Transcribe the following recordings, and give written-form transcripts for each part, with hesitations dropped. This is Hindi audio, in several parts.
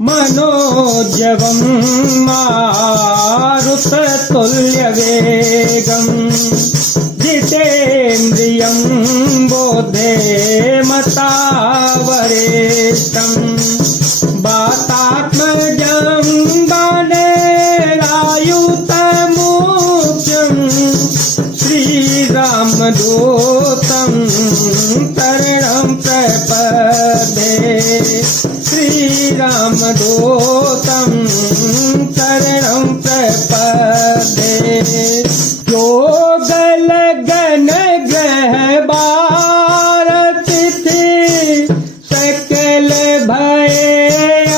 मनोजवं मारुततुल्यवेगं जितेन्द्रियं बोधेमतावरेष्टं वातात्मजं वनेरायुतमुख्यं श्रीरामदूतं शरणं प्रपदे श्रीरामदूतं शरणं प्रपदे योगलगन ग्रह भारतिथि सकल भय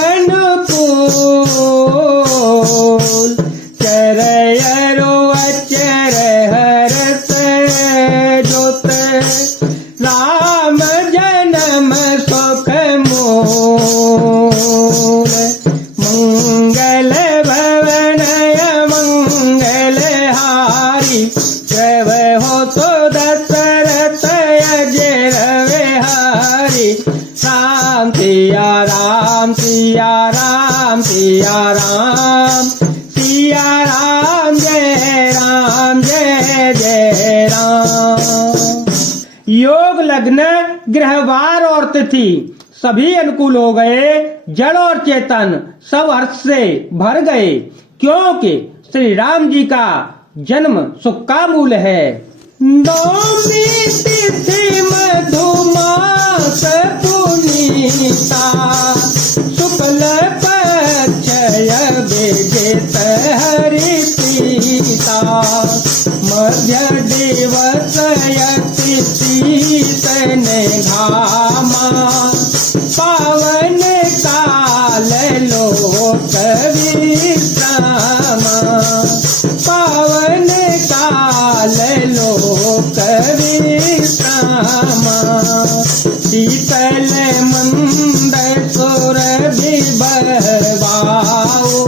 अनुकूल चरयरो अचर हरत जोत राम जन्म सुख मूल मंगल भवनय मंगलहारी जय हो तो दशरथ अजय विहारी राम सिया राम सिया राम सिया राम सिया राम जय जय राम। योग लग्न ग्रहवार और तिथि सभी अनुकूल हो गए। जड़ और चेतन सब हर्ष से भर गए, क्योंकि श्री राम जी का जन्म सुख का मूल है। नवमी तिथि मधुमास पुनीता शुक्ल पक्षय विजित हरि पीता मध्य दिवस शीतन घामा पावन काल लोक विश्रामा पावन काल लोक विश्रामा शीतल मंद सुरभि बहवाओ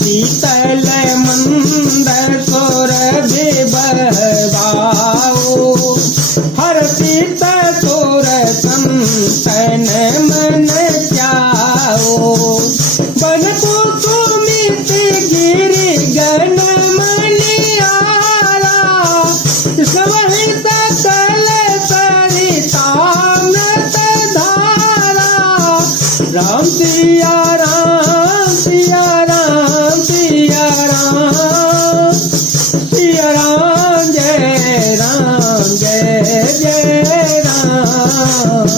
शीतल मंद सुरभि बहवाओ हर सीत सुर संतन मन जाओ बन कुसुमित गिरि गण मनियारा सवहि सकल सरितामृत धारा राम सिया राम सिया राम सिया राम सिया राम जय जय राम।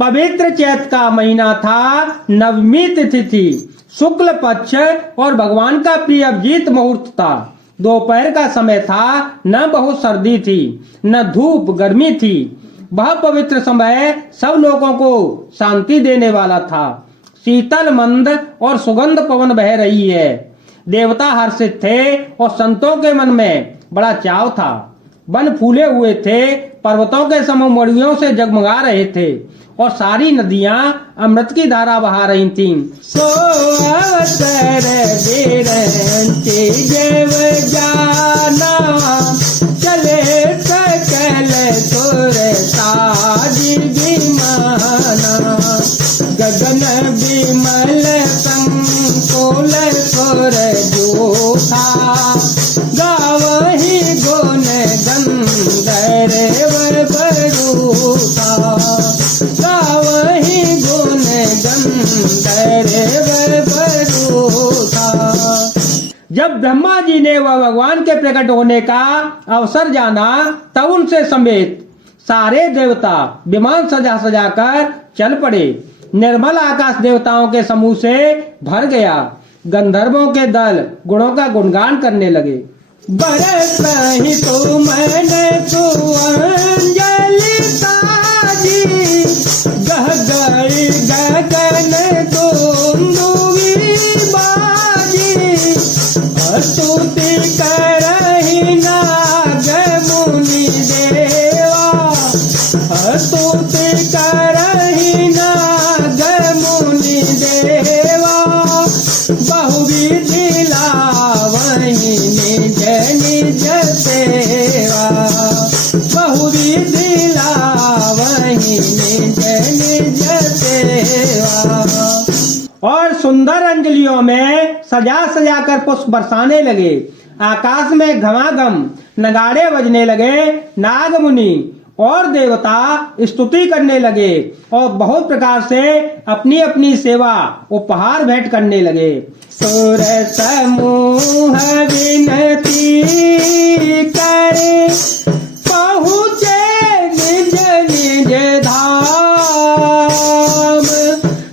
पवित्र चैत का महीना था। नवमी तिथि थी। शुक्ल पक्ष और भगवान का प्रिय अभिजीत मुहूर्त था। दोपहर का समय था। न बहुत सर्दी थी न धूप गर्मी थी। वह पवित्र समय सब लोगों को शांति देने वाला था। शीतल मंद और सुगंध पवन बह रही है। देवता हर्षित थे और संतों के मन में बड़ा चाव था। वन फूले हुए थे, पर्वतों के समूह मड़ियों से जगमगा रहे थे और सारी नदियां अमृत की धारा बहा रही थीं। सो अवसर बिरंची जब जाना चले सकल सुर साजी विमाना गगन विमल संकुल सुर जोथा गावही गुण गंधर्व बरूथा गावही गुण गंधर्व बरूथा। जब ब्रह्मा जी ने वह भगवान के प्रकट होने का अवसर जाना तब उनसे समेत सारे देवता विमान सजा सजा कर चल पड़े। निर्मल आकाश देवताओं के समूह से भर गया। गंधर्वों के दल गुणों का गुणगान करने लगे। बरसहि तो मैंने सुअंजलि साजी गह गई गगन दुंदुभी बाजी स्तुति करहि नाग मुनि देवा स्तुति करहि नाग मुनि देवा बहुविधि लावहि निज निज सेवा बहुविधि ला सुंदर अंजलियों में सजा सजा कर पुष्प बरसाने लगे। आकाश में घमाघम नगाड़े बजने लगे। नाग मुनि और देवता स्तुति करने लगे और बहुत प्रकार से अपनी अपनी सेवा उपहार भेंट करने लगे। सुर समूह विनती करे पहुँचे निज निज धाम।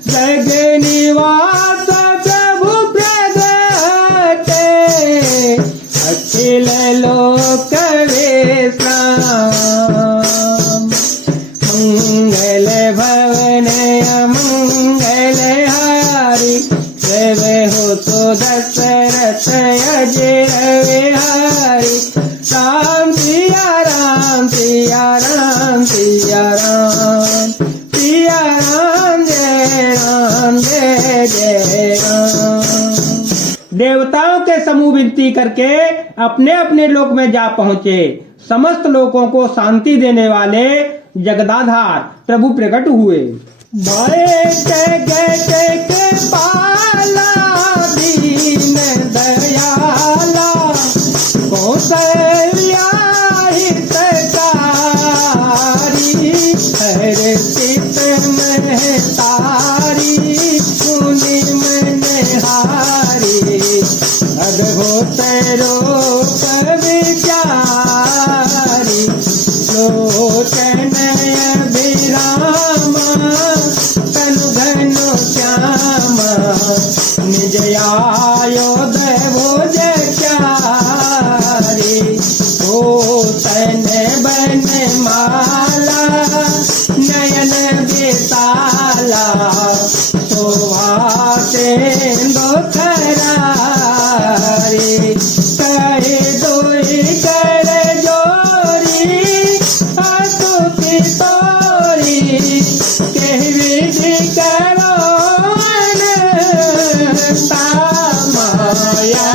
जग निवास प्रभु प्रगटे अखिल लोक विश्राम। मंगल भवन अमंगल हारी सेवे हो तो दशरथ अजय विहारी। राम सिया राम सिया राम सिया राम सिया राम जय जय राम। देवताओं के समूह विनती करके अपने अपने लोक में जा पहुँचे। समस्त लोगों को शांति देने वाले जगदाधार प्रभु प्रकट हुए। पाला दीन दयाला कौशल्या हितकारी। हर चित में तारी मुनि मन हारी। अद्भुत रूप विचारी लोचन अभिरामा। तनु धनु श्यामा निज आयोध भुज चारी। ओ तन बन माला नयन बेताला। शोभा सेंदो खरारी। कहे दोई कर जोरी अतुति तोरी। कह विधि करो अनंता। माया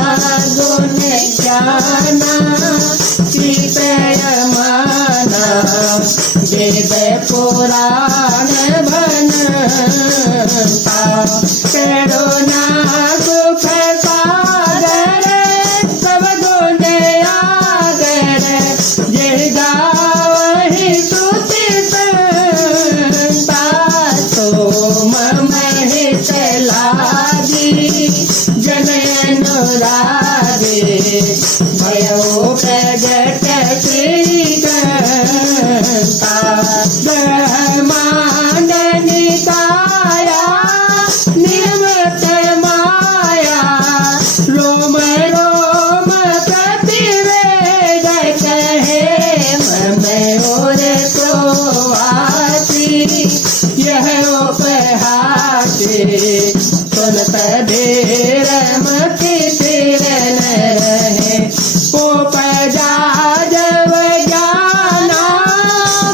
गुण जाना चितय माना। वेद पुराण बनता। करुणा सुख सागर सब गुण आगर। जे गावहि स्तुति संता। सोम महित लागी जन अनुरागे। भयो प्रगट श्रीगंता। ब्रह्मांड निकाया निर्मत माया। रोम रोम प्रतिवेद कहे मम और तो आती। यह उपहासी सुनत धीर मति स्थिर न रहे। उपजा जब ज्ञाना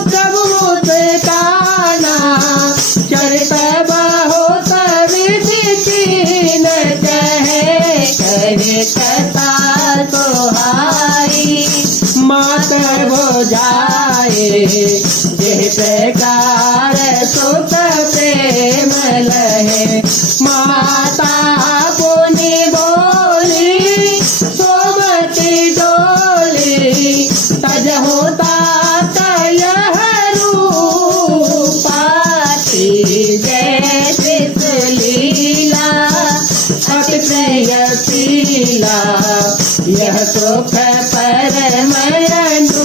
प्रभु मुस्काना। चरित बहुत विधि कीन कहे। करे कथा सुहाई मात बुझाए। जिह प्रकार सुत प्रेम लहे। माता पुनि बोली सोमति डोली। तजहु तात यह रूपाती। जैसे लीला अति प्रियशीला। यह सुख परम अनुपा।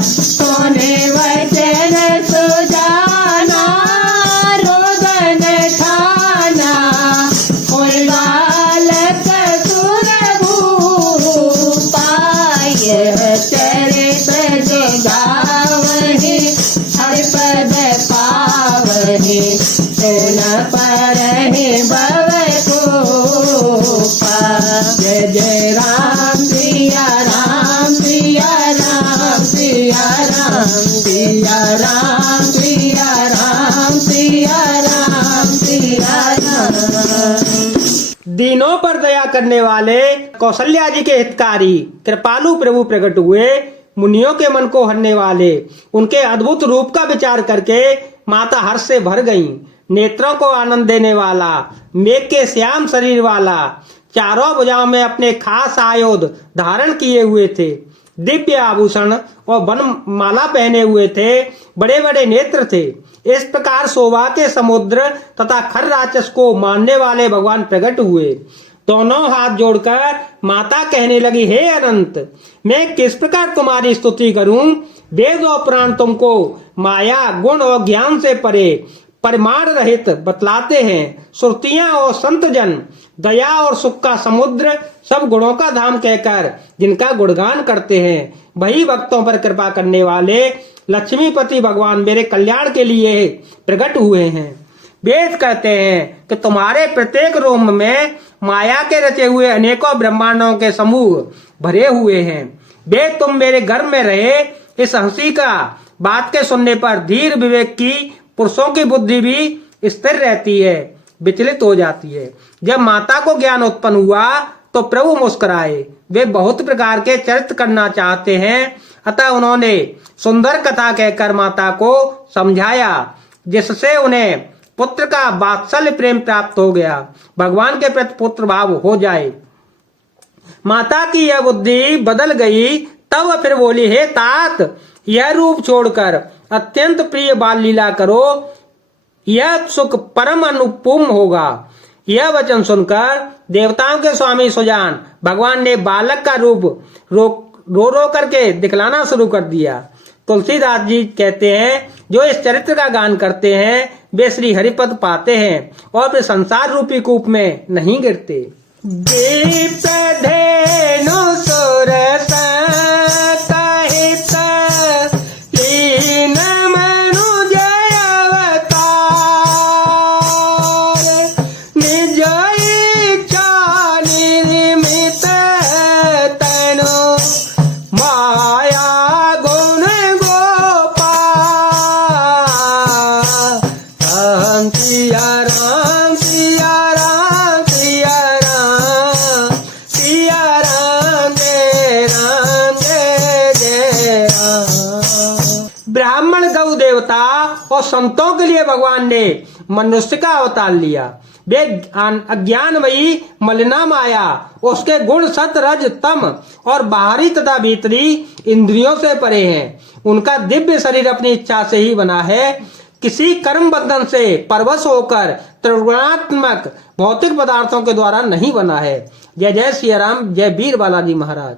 सोने वचन सुजाना रोदन ठाना। कोई बालक सुरभूपा। यह चरित जगावहि हर पद पावहि। सुन परहि भव कोपा। जय जय राम सिया राम सिया राम सिया राम सिया राम सिया राम सिया राम सिया राम। दीनों पर दया करने वाले कौशल्या जी के हितकारी कृपालु प्रभु प्रकट हुए। मुनियों के मन को हरने वाले उनके अद्भुत रूप का विचार करके माता हर्ष से भर गईं। नेत्रों को आनंद देने वाला, मेघ के श्याम शरीर वाला, चारों भुजाओं में अपने खास आयुध धारण किए हुए थे, दिव्य आभूषण और वनमाला पहने हुए थे, बड़े बड़े नेत्र थे। इस प्रकार शोभा के समुद्र तथा खर राक्षस को मारने वाले भगवान प्रकट हुए। दोनों हाथ जोड़कर माता कहने लगी, हे अनंत, मैं किस प्रकार तुम्हारी स्तुति करूं? वेद और पुराण तुमको माया, गुण और ज्ञान से परे, परिमाण रहित बतलाते हैं। श्रुतियां और संत जन दया और सुख का समुद्र, सब गुणों का धाम कहकर जिनका गुणगान करते हैं, वही भक्तों पर कृपा करने वाले लक्ष्मीपति भगवान मेरे कल्याण के लिए प्रकट हुए हैं। वेद कहते हैं कि तुम्हारे प्रत्येक रोम में माया के रचे हुए अनेकों ब्रह्मांडों के समूह भरे हुए हैं। वे तुम मेरे घर में रहे, इस हंसी का बात के सुनने पर धीर विवेक की पुरुषों की बुद्धि भी स्थिर रहती है, विचलित हो जाती है। जब माता को ज्ञान उत्पन्न हुआ तो प्रभु मुस्कुराए। वे बहुत प्रकार के चरित्र करना चाहते हैं, अतः उन्होंने सुंदर कथा कहकर माता को समझाया, जिससे उन्हें पुत्र का वात्सल्य प्रेम प्राप्त हो गया, भगवान के प्रति पुत्र भाव हो जाए। माता की यह बुद्धि बदल गई। तब वह फिर बोली, हे तात, यह रूप छोड़कर अत्यंत प्रिय बाल लीला करो, यह सुख परम अनुपम होगा। यह वचन सुनकर देवताओं के स्वामी सुजान भगवान ने बालक का रूप रो रो करके दिखलाना शुरू कर दिया। तुलसीदास जी कहते हैं, जो इस चरित्र का गान करते हैं वे श्री हरिपद पाते हैं और वे संसार रूपी कूप में नहीं गिरते। दीप धेनु सुरस कहित लीन मनुज अवतार, निज इच्छा निर्मित तनु माया गुण गोपाल। सिया राम सिया राम सिया राम सिया राम जय राम। ब्राह्मण, गौ देवता और संतों के लिए भगवान ने मनुष्य का अवतार लिया। वे अज्ञानमयी मलिना माया, उसके गुण सत रज तम और बाहरी तथा भीतरी इंद्रियों से परे हैं। उनका दिव्य शरीर अपनी इच्छा से ही बना है, किसी कर्म बंधन से परवश होकर त्रिगुणात्मक भौतिक पदार्थों के द्वारा नहीं बना है। जय जय सिया राम, जय वीर बालाजी महाराज।